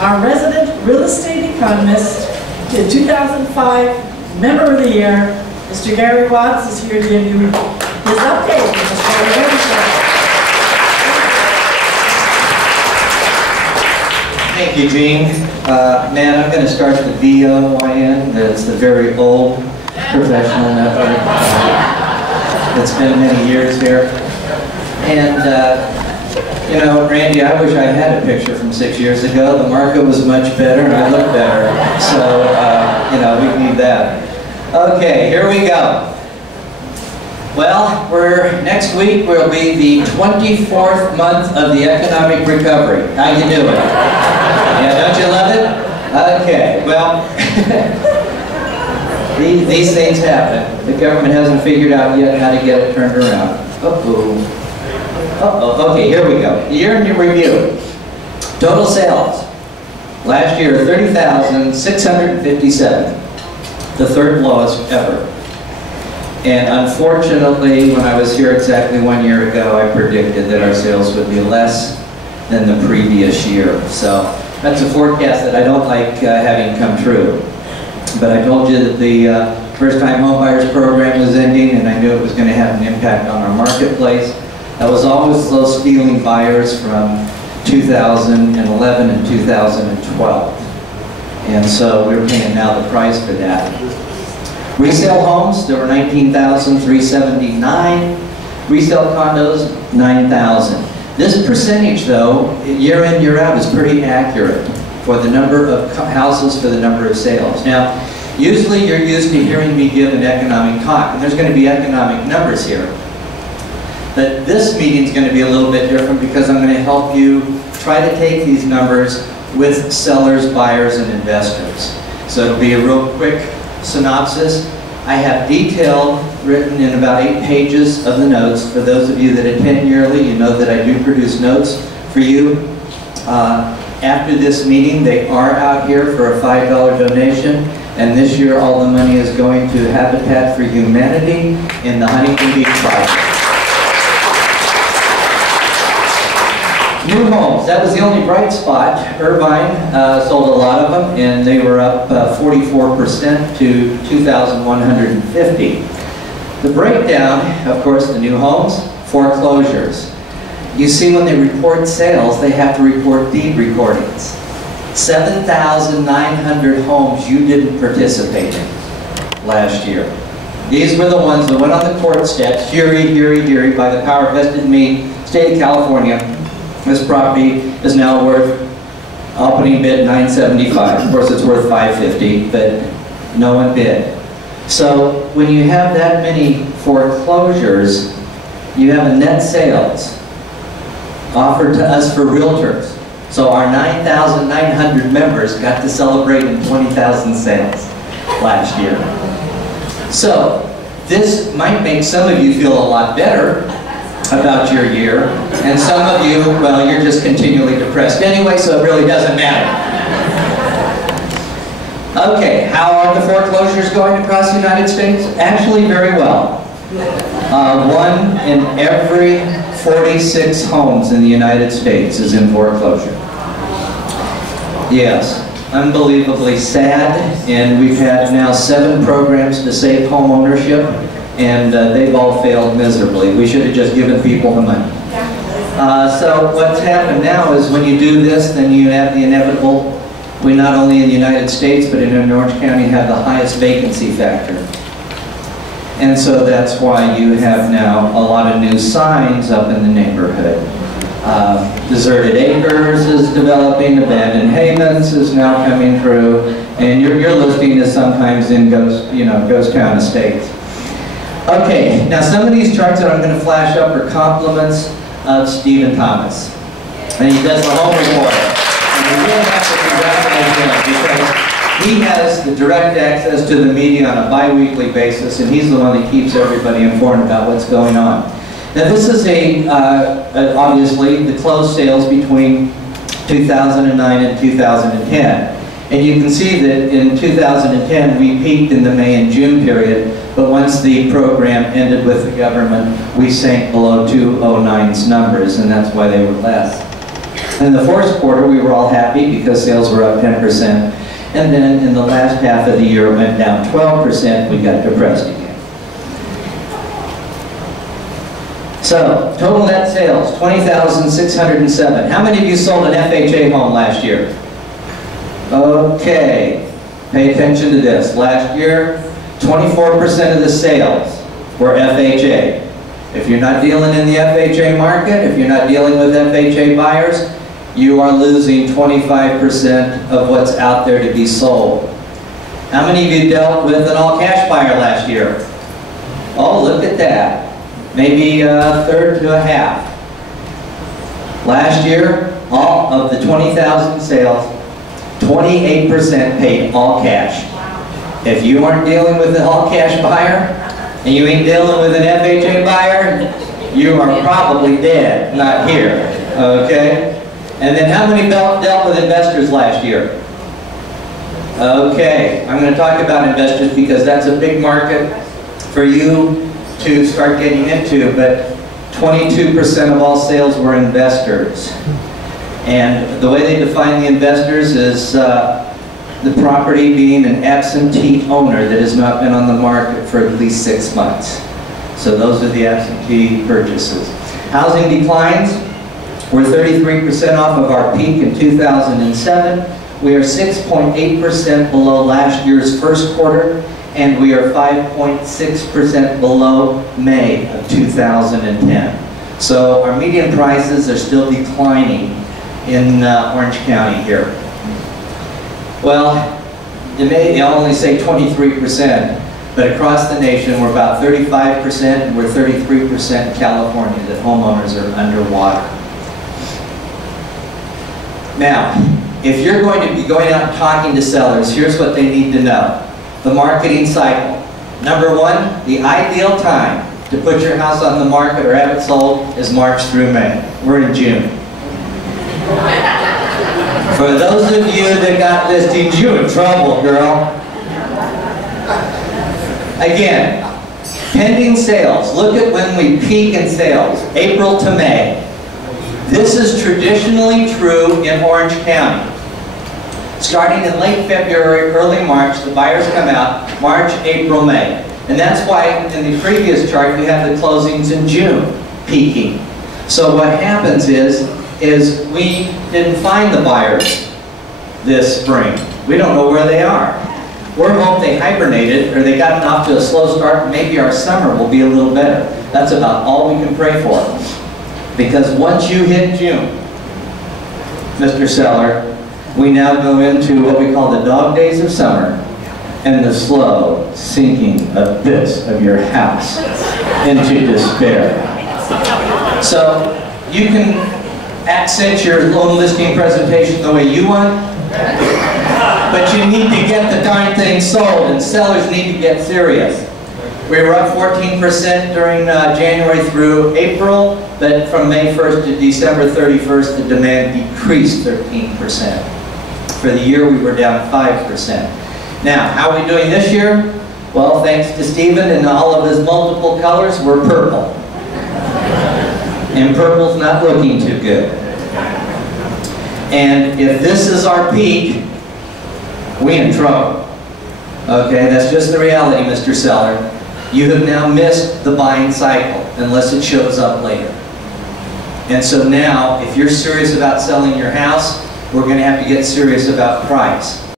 our resident real estate economist, in 2005 Member of the Year, Mr. Gary Watts is here to give you his update on the Charlotte Real Estate. Thank you, Gene. Man, I'm going to start the VOYN. That's the very old professional network. It's been many years here. And, you know, Randy, I wish I had a picture from 6 years ago. The market was much better and I look better. So, you know, we need that. Okay, here we go. Well, next week will be the 24th month of the economic recovery. How you doing? Yeah, don't you love it? Okay, well, these things happen. The government hasn't figured out yet how to get it turned around. Uh-oh. Uh-oh. Okay, here we go. Year in review. Total sales. Last year, 30,657. The third lowest ever. And unfortunately, when I was here exactly 1 year ago, I predicted that our sales would be less than the previous year. So that's a forecast that I don't like having come true. But I told you that the first-time homebuyers program was ending, and I knew it was going to have an impact on our marketplace. That was always those stealing buyers from 2011 and 2012. And so we're paying now the price for that. Resale homes, there were 19,379. Resale condos, 9,000. This percentage, though, year in, year out, is pretty accurate for the number of houses for the number of sales. Now, usually you're used to hearing me give an economic talk, and there's going to be economic numbers here. But this meeting is going to be a little bit different because I'm going to help you try to take these numbers with sellers, buyers, and investors. So it'll be a real quick synopsis. I have detail written in about 8 pages of the notes. For those of you that attend yearly, you know that I do produce notes for you. After this meeting, they are out here for a $5 donation. And this year, all the money is going to Habitat for Humanity in the Huntington Beach project. New homes, that was the only bright spot. Irvine sold a lot of them, and they were up 44% to 2,150. The breakdown, of course, the new homes, foreclosures. You see, when they report sales, they have to report deed recordings. 7,900 homes you didn't participate in last year. These were the ones that went on the court steps, jury, by the power vested in me, state of California. This property is now worth, opening bid, $975. Of course, it's worth $550, but no one bid. So when you have that many foreclosures, you have a net sales offered to us for realtors. So our 9,900 members got to celebrate in 20,000 sales last year. So this might make some of you feel a lot better about your year, and some of you, well, you're just continually depressed anyway, so it really doesn't matter. Okay, how are the foreclosures going across the United States? Actually, very well. 1 in every 46 homes in the United States is in foreclosure. Yes, unbelievably sad, and we've had now 7 programs to save home ownership, and they've all failed miserably. We should have just given people the money. So what's happened now is when you do this, then you have the inevitable, we not only in the United States, but in Orange County have the highest vacancy factor. And so that's why you have now a lot of new signs up in the neighborhood. Deserted Acres is developing, Abandoned Havens is now coming through, and your listing is sometimes in ghost town estates. Okay, now some of these charts that I'm going to flash up are compliments of Stephen Thomas. And he does the home report. And we really have to congratulate him because he has the direct access to the media on a bi-weekly basis, and he's the one that keeps everybody informed about what's going on. Now this is obviously the closed sales between 2009 and 2010. And you can see that in 2010 we peaked in the May and June period, but once the program ended with the government, we sank below 2009's numbers, and that's why they were less. In the first quarter, we were all happy because sales were up 10%. And then in the last half of the year, it went down 12%. We got depressed again. So, total net sales, 20,607. How many of you sold an FHA home last year? Okay, pay attention to this. Last year, 24% of the sales were FHA. If you're not dealing in the FHA market, if you're not dealing with FHA buyers, you are losing 25% of what's out there to be sold. How many of you dealt with an all-cash buyer last year? Oh, look at that. Maybe a third to a half. Last year, all of the 20,000 sales, 28% paid all cash. If you aren't dealing with an all-cash buyer, and you ain't dealing with an FHA buyer, you are probably dead, not here, okay? And then how many dealt with investors last year? Okay, I'm going to talk about investors because that's a big market for you to start getting into, but 22% of all sales were investors. And the way they define the investors is the property being an absentee owner that has not been on the market for at least 6 months. So those are the absentee purchases. Housing declines. We're 33% off of our peak in 2007. We are 6.8% below last year's first quarter, and we are 5.6% below May of 2010. So our median prices are still declining in Orange County here. Well, it may only say 23%, but across the nation we're about 35%, and we're 33% in California that homeowners are underwater. Now, if you're going to be going out and talking to sellers, here's what they need to know. The marketing cycle. Number one, the ideal time to put your house on the market or have it sold is March through May. We're in June. For those of you that got listings, you're in trouble, girl. Again, pending sales. Look at when we peak in sales, April to May. This is traditionally true in Orange County. Starting in late February, early March, the buyers come out, March, April, May. And that's why in the previous chart we have the closings in June peaking. So what happens is we didn't find the buyers this spring. We don't know where they are. We're hoping they hibernated or they got off to a slow start. Maybe our summer will be a little better. That's about all we can pray for. Because once you hit June, Mr. Seller, we now go into what we call the dog days of summer and the slow sinking abyss of your house into despair. So you can accent your loan listing presentation the way you want, but you need to get the darn thing sold, and sellers need to get serious. We were up 14% during January through April, but from May 1st to December 31st, the demand decreased 13%. For the year, we were down 5%. Now, how are we doing this year? Well, thanks to Stephen and all of his multiple colors, we're purple. And purple's not looking too good. And if this is our peak, we in trouble. Okay, that's just the reality, Mr. Seller. You have now missed the buying cycle unless it shows up later. And so now, if you're serious about selling your house, we're going to have to get serious about price.